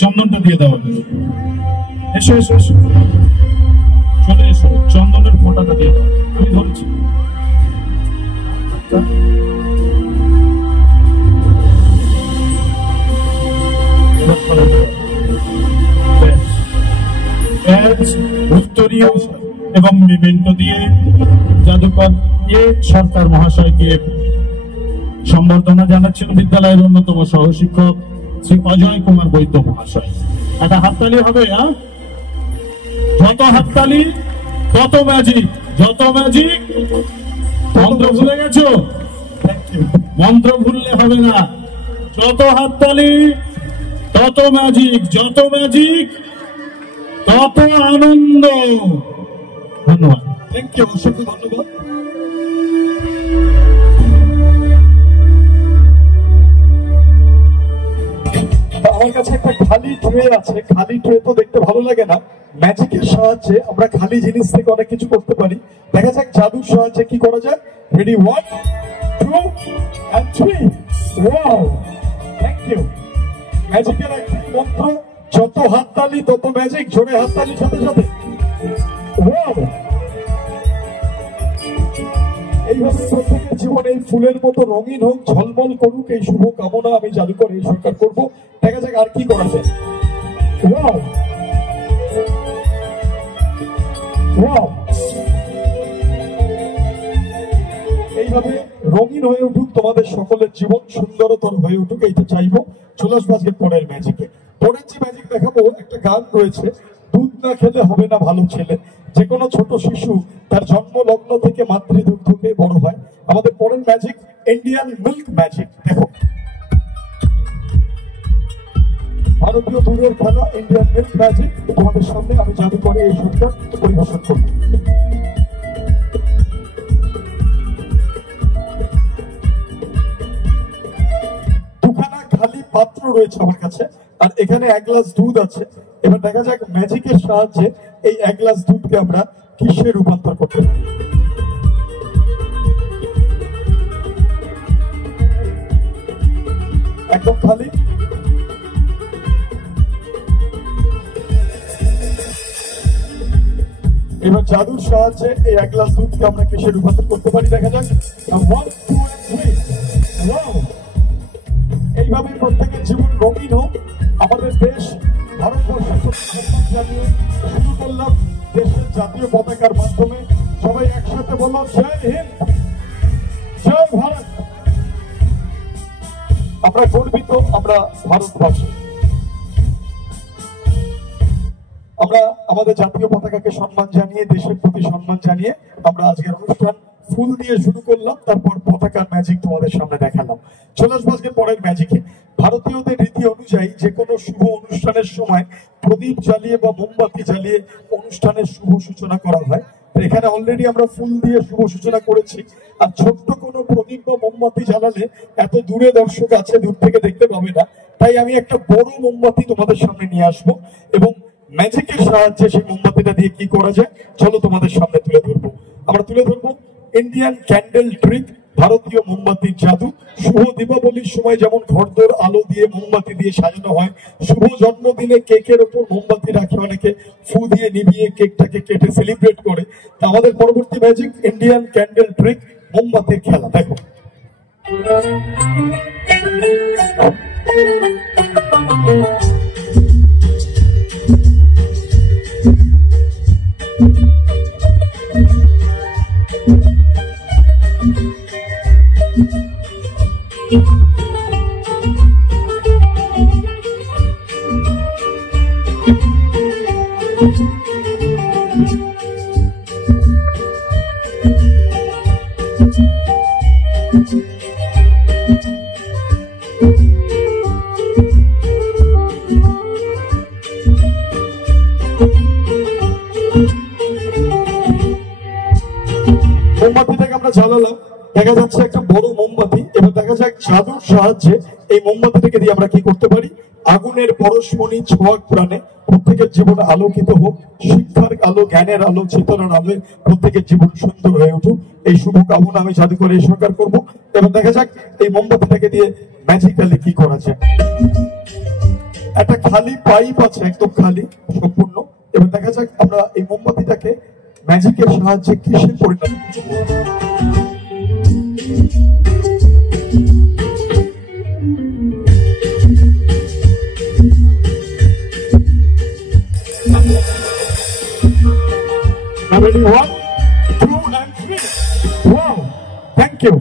চন্দনটা দিয়ে দেওয়া। এসো এসো এসো, চলে এসো, চন্দনের ফোঁটাটা দিয়ে দাও। আমি ধরছি। উত্তরীয় এবং মেমেন্টো দিয়ে জাদুকর সরকার মহাশয়কে সম্বর্ধনা জানাচ্ছেন বিদ্যালয়ের অন্যতম সহশিক্ষক শ্রী অজয় কুমার বৈদ্য মহাশয়। একটা হাততালি হবে। যত হাততালি তত ম্যাজিক, যত ম্যাজিক। মন্ত্র ভুলে গেছো? মন্ত্র ভুললে হবে না। যত হাততালি তত ম্যাজিক, যত ম্যাজিক তত আনন্দ। ধন্যবাদ। থ্যাংক ইউ, অসংখ্য ধন্যবাদ। আমার কাছে একটা খালি ট্রে আছে। খালি ট্রে তো দেখতে ভালো লাগে না। ম্যাজিকের সাহায্যে আমরা খালি জিনিস থেকে অনেক কিছু করতে পারি। দেখা যাক জাদুর সাহায্যে কি করা যায়। Ready, 1 2 and 3। Wow, thank you. ম্যাজিকের একটা মন্ত্র, যত হাততালি তত ম্যাজিক। জোরে হাততালির সাথে সাথে। ওয়াও, এইভাবে প্রত্যেকের জীবনে ফুলের মতো রঙিন হোক, ঝলমল করুক, এই শুভ কামনা আমি জাদুকর এই সরকার করবো। দেখা যাক আর কি করা যায়। ওয়াও ওয়াও, এইভাবে রঙিন হয়ে উঠুক তোমাদের সকলের জীবন, সুন্দরতর হয়ে উঠুক, এইটা চাইবো। চলে আসবো আজকে পরের ম্যাজিকে। পরের যে ম্যাজিক দেখাবো, একটা গান রয়েছে, দুধ না খেলে হবে না ভালো ছেলে। যে কোনো ছোট শিশু তার জন্ম লগ্ন থেকে মাতৃদুগ্ধ খেয়ে বড় হয়। আমাদের পরের ম্যাজিক ইন্ডিয়ান মিল্ক ম্যাজিক। দেখো, ভারতীয় দুধের খেলা ইন্ডিয়ান মিল্ক ম্যাজিক তোমাদের সামনে আমি জাদুকরে এই সরকার পরিবেশন করব। দুখানা খালি পাত্র রয়েছে আমার কাছে, আর এখানে 1 গ্লাস দুধ আছে। এবার দেখা যাক ম্যাজিকের সাহায্যে এই 1 গ্লাস দুধকে আমরা কিসে রূপান্তর করতে পারি। একদম খালি। এবার জাদুর সাহায্যে এই 1 গ্লাস দুধকে আমরা কিসে রূপান্তর করতে পারি। দেখা যাক। 1 2 and 3। এইভাবে প্রত্যেকের জীবন রঙিন হোক। আমাদের দেশ ভারতবর্ষকে সম্মান জানিয়ে শুরু করলাম দেশের জাতীয় পতাকার মাধ্যমে। সবাই একসাথে বলো, জয় হিন্দ, জয় ভারত। আমরা গর্বিত, আমরা ভারতবর্ষী। আমরা আমাদের জাতীয় পতাকাকে সম্মান জানিয়ে, দেশের প্রতি সম্মান জানিয়ে আমরা আজকের অনুষ্ঠান ফুল দিয়ে শুরু করলাম, তারপর পতাকার ম্যাজিক তোমাদের সামনে দেখালাম। চলে আসবো আজকে পরের ম্যাজিকে। ভারতীয়দের রীতি অনুযায়ী যে কোনো শুভ অনুষ্ঠানের সময় প্রদীপ জ্বালিয়ে বা মোমবাতি জ্বালিয়ে অনুষ্ঠানের শুভ সূচনা করা হয়। এখানে অলরেডি আমরা ফুল দিয়ে শুভ সূচনা করেছি। আর ছোট্ট কোনো প্রদীপ বা মোমবাতি জ্বালালে এত দূরে দর্শক আছে, দূর থেকে দেখতে পাবে না। তাই আমি একটা বড় মোমবাতি তোমাদের সামনে নিয়ে আসবো এবং ম্যাজিকের সাহায্যে সেই মোমবাতিটা দিয়ে কি করা যায় চলো তোমাদের সামনে তুলে ধরবো। আমরা তুলে ধরবো ইন্ডিয়ান ক্যান্ডেল ট্রিক, ভারতীয় মোমবাতির জাদু। শুভ দীপাবলির সময় যেমন ঘরদোর আলো দিয়ে মোমবাতি দিয়ে সাজানো হয়, শুভ জন্মদিনে কেকের ওপর মোমবাতি রাখে অনেকে, ফু দিয়ে নিভিয়ে কেকটাকে কেটে সেলিব্রেট করে। তা আমাদের পরবর্তী ম্যাজিক ইন্ডিয়ান ক্যান্ডেল ট্রিক, মোমবাতির খেলা। দেখো, মোমবাতিটাকে আমরা জ্বালালাম, দেখা যাচ্ছে একটা বড় মোমবাতি। এবার দেখা যাক জাদুর সাহায্যে এই মোমবাতিটাকে দিয়ে আমরা কি করতে পারি। আগুনের পরশমণি ছোঁয়াক প্রাণে প্রত্যেকের জীবন আলোকিত হোক, শিক্ষার আলো, জ্ঞানের আলো, চেতনার আলো প্রত্যেকের জীবন সুন্দর হয়ে উঠুক, এই শুভ কামনা আমি জাদুকরে স্বীকার করবো। এবার দেখা যাক এই মোমবাতিটাকে দিয়ে ম্যাজিক্যালি কি করা যায়। একটা খালি পাইপ আছে, একদম খালি সম্পূর্ণ। এবার দেখা যাক আমরা এই মোমবাতিটাকে ম্যাজিকের সাহায্যে কিসে পরিণত করব। Ready, 1, 2 and 3. Wow, thank you.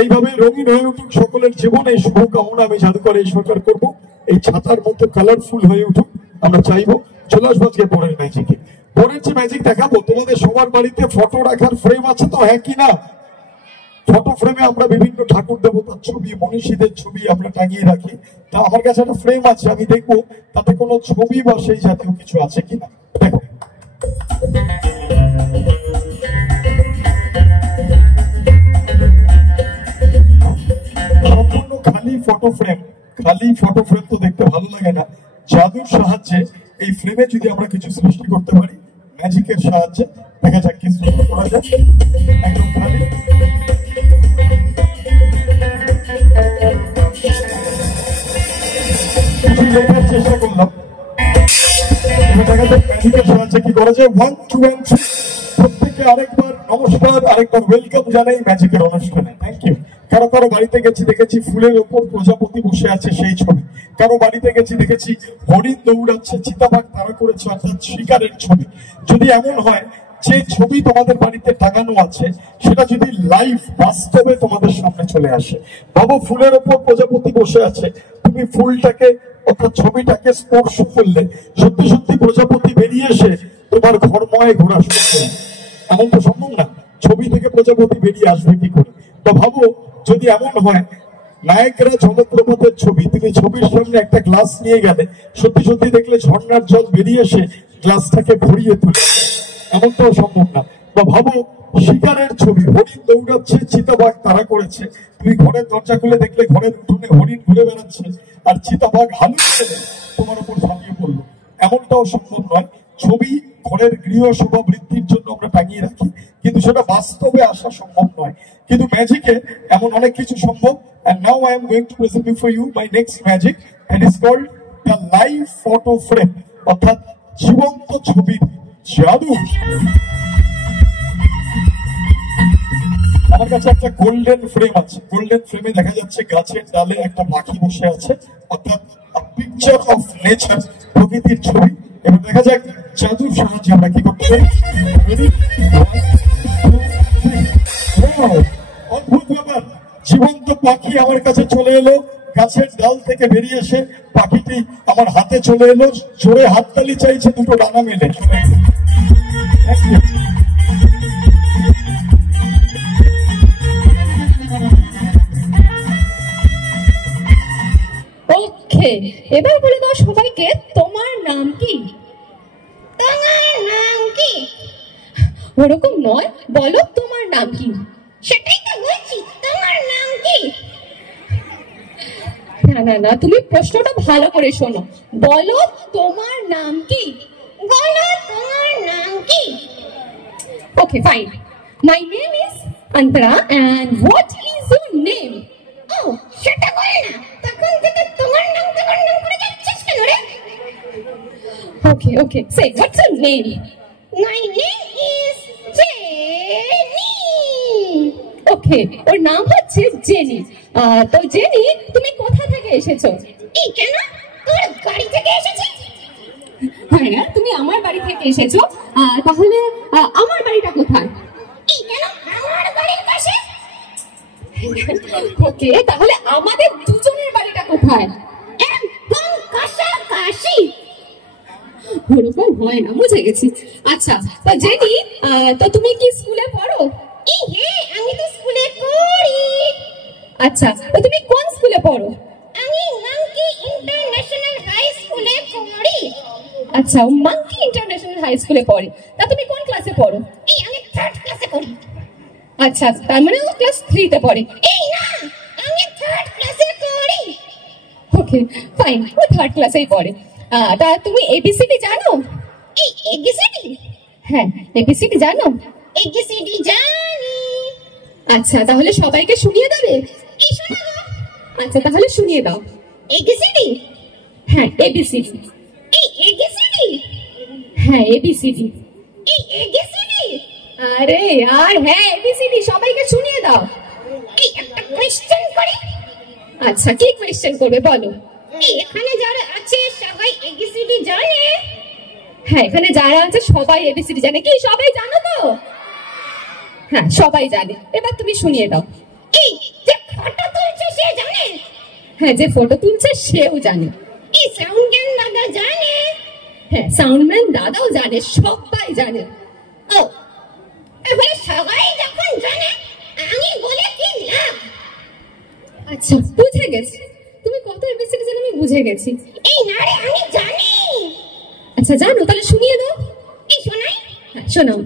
এইভাবে রঙিন হয়ে উঠুক সকলের জীবন, এই শুভকামনা আমি জাদুকরে ঈশ্বর করব। এই ছাতার মতো কালারফুল হয়ে উঠুক আমরা চাইবো। চলে আসবো আজকে পরের ম্যাজিকে। পরের যে ম্যাজিক দেখাবো, তোমাদের সবার বাড়িতে ফটো রাখার ফ্রেম আছে তো, হ্যাঁ কি না? ফটো ফ্রেমে আমরা বিভিন্ন ঠাকুর দেবতার ছবি, মনীষীদের ছবি আমরা টাঙিয়ে রাখি। তা আমার কাছে একটা ফ্রেম আছে, আমি দেখবো তাতে কোনো ছবি বা সেই জাতীয় কিছু আছে কিনা। দেখো, সম্পূর্ণ খালি ফটো ফ্রেম। খালি ফটো ফ্রেম তো দেখতে ভালো লাগে না। জাদুর সাহায্যে এই ফ্রেমে যদি আমরা কিছু সৃষ্টি করতে পারি, ম্যাজিকের সাহায্যে, দেখা যাক কি সৃষ্টি করা যায়। একদম খালি, কিছু লেখার চেষ্টা করলাম। এবার দেখা যাক ম্যাজিকের সাহায্যে কি করা যায়। 1, 2 and 3। প্রত্যেককে আরেকবার নমস্কার, আরেকবার ওয়েলকাম জানাই ম্যাজিকের অনুষ্ঠানে। Thank you. কারো কারো বাড়িতে গেছি, দেখেছি ফুলের ওপর প্রজাপতি বসে আছে, সেই ছবি। কারো বাড়িতে গেছি, দেখেছি হরিণ দৌড়াচ্ছে, চিতাবাঘ তাড়া করেছে, অর্থাৎ শিকারের ছবি। যদি এমন হয় যে ছবি তোমাদের বাড়িতে টাঙানো আছে সেটা যদি লাইভ বাস্তবে তোমাদের সামনে চলে আসে, ভাবো ফুলের ওপর প্রজাপতি বসে আছে, তুমি ফুলটাকে অর্থাৎ ছবিটাকে স্পর্শ করলে সত্যি সত্যি প্রজাপতি বেরিয়ে এসে তোমার ঘরময় ঘোরা শুরু করে। এমন তো সম্ভব না, ছবি থেকে প্রজাপতি বেরিয়ে আসবে কি করে? তো ভাবো যদি এমন হয় নায়করা জলপ্রপাতের ছবি, তুমি ছবির সামনে একটা গ্লাস নিয়ে গেলে সত্যি সত্যি দেখলে ঝর্ণার জল বেরিয়ে এসে গ্লাসটাকে ভরিয়ে তুলে। এমন তো সম্ভব না। বা ভাবো শিকারের ছবি, হরিণ দৌড়াচ্ছে, চিতাবাঘ তাড়া করেছে, তুমি ঘরের দরজা খুলে দেখলে ঘরের উঠোনে হরিণ ঘুরে বেড়াচ্ছে আর চিতাবাঘ হালুক ছেড়ে তোমার উপর ঝাঁপিয়ে পড়লো। এমনটাও সম্ভব নয়। ছবি ঘরের গৃহ শোভা বৃদ্ধির জন্য আমরা টাঙিয়ে রাখি, কিন্তু সেটা বাস্তবে আসা সম্ভব নয়। কিন্তু ম্যাজিকে এমন অনেক কিছু সম্ভব। And now I am going to present before you my next magic, and is called the live photo frame, অর্থাৎ জীবন্ত ছবির জাদু। আমার কাছে একটা গোল্ডেন ফ্রেম আছে। গোল্ডেন ফ্রেমে দেখা যাচ্ছে গাছের ডালে একটা পাখি বসে আছে, অর্থাৎ পিকচার অফ নেচার, প্রকৃতির ছবি। এবার দেখা যাক জাদুর সাহায্যে আমরা কি করতে পারি। অদ্ভুত ব্যাপার, জীবন্ত পাখি আমার কাছে চলে এলো, গাছের ডাল থেকে বেরিয়ে এসে পাখিটি আমার হাতে চলে এলো, জোরে হাততালি চাইছে, দুটো ডানা মেলে। ওকে, এবার বলে দাও সবাইকে তোমার নাম কি? তোমার নাম কি? ওরকম নয়, বলো তোমার নাম কি। সেটাই তো বলছি, তোমার নাম কি? না না না, তুমি প্রশ্নটা ভালো করে শোনো। বলো তোমার নাম কি। বলো তোমার নাম কি। Okay fine. My name is Antara, and what is your name? ও সেটা বল না, তখন থেকে তোমার নাম করে যাচ্ছিস কেন রে? Okay okay, say what's your name? My name is Jenny. Okay, ওর নাম হচ্ছে জেনি। তো জেনি, তুমি কোথা থেকে এসেছো? এই কেন, তোর বাড়ি থেকে এসেছিস? হ্যাঁ না, তুমি আমার বাড়ি থেকে এসেছো। তাহলে আমার বাড়িটা কোথায়? এই কেন, আমার বাড়ির পাশে। ওকে, তাহলে আমাদের দুজনের বাড়িটা কোথায়? একদম কাছাকাছি। ওরকম হয় না, বুঝে গেছি। আচ্ছা, তো জেনি, তো তুমি কি স্কুলে পড়ো? হ্যাঁ, আমি তো স্কুলে পড়ি। আচ্ছা, তো তুমি কোন স্কুলে পড়ো? আমি মাঙ্কি ইন্টারন্যাশনাল হাই স্কুলে পড়ি। আচ্ছা, মাঙ্কি ইন্টারন্যাশনাল হাই স্কুলে পড়ে। তা তুমি কোন ক্লাসে পড়ো? আমি 3rd ক্লাসে পড়ি। আচ্ছা, তার মানে ও ক্লাস 3 তে পড়ে। এই না, আমি 3rd ক্লাসে পড়ি। ওকে ফাইন, ও 3rd ক্লাসেই পড়ে। তা তুমি এবিসিডি জানো? এই এবিসিডি? হ্যাঁ, এবিসিডি জানো? এবিসিডি জানি। আচ্ছা, তাহলে সবাইকে শুনিয়ে দেবে? এই শোনাবো। আচ্ছা, তাহলে শুনিয়ে দাও। এবিসিডি হ্যাঁ এবিসিডি। এই এবিসিডি? হ্যাঁ এবিসিডি। এই এবিসিডি? আরে यार হ্যাঁ এবিসিডি, সবাইকে শুনিয়ে দাও। এই একটা কোশ্চেন করি। আচ্ছা কি কোশ্চেন করবে বলো। এই এখানে যারা আছে সবাই এবিসিডি জানে? হ্যাঁ এখানে যারা আছে সবাই এবিসিডি জানে। কি সবাই জানো তো? হ্যাঁ সবাই জানে। এবার তুমি শুনিয়ে দাও। এই যে ফটো তুলছে সে জানে? হ্যাঁ যে ফটো তুলছে সেও জানে। এই সাউন্ডম্যান দাদা জানে? হ্যাঁ সাউন্ডম্যান দাদাও জানে, সবাই জানে। ও এবারে সবাই যখন জানে আমি বলে কি লাভ? আচ্ছা বুঝে গেছি, তুমি কত এবিসিডি জানো আমি বুঝে গেছি। এই না রে আমি জানি। আচ্ছা জানো, তাহলে শুনিয়ে দাও। এই শোনাই? হ্যাঁ শোনাও।